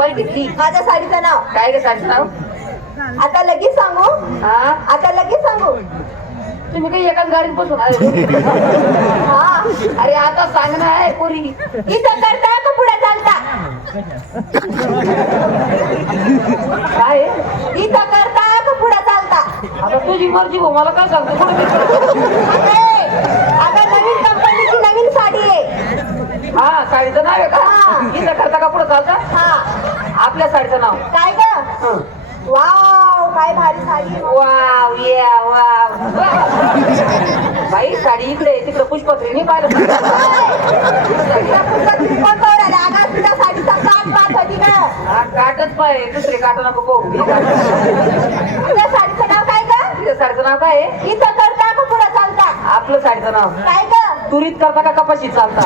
चप्पल घेतली. माझ्या साडीचं नाव काय ग साडीचं नाव? आता लगेच सांगू. हा आता लगेच सांगू. तुम्ही काही एकाच गाडीत बसून आले? हा अरे आता सांगणं आहे पोरी. इथं करता का पुढे चालता? काय इथं करता का पुढे चालता? आता तुझी मर्जी भाऊ, मला काय सांगतो? आता नवीन कंपनीची नवीन साडी आहे. हा साडीचं नाव आहे का? हा. इथं करता का पुढे चालता? हा आपल्या साडीचं नाव काय ग? वाव काय भारी साडी आहे. वाव या वाव. बाई साडी इकडे तिकडे पुष्पत्रीने पाहिलं. तुझ्या साडीचा काट पाच होती का? हा काटच पाय, दुसरे काट नको पाहू. तुझ्या साडीचं नाव काय ग? तुझ्या साडीचं नाव काय आहे? इथं करता का पुढे चालता? आपलं साडीचं नाव काय ग? तुरीत करता का कपाशीत चालता?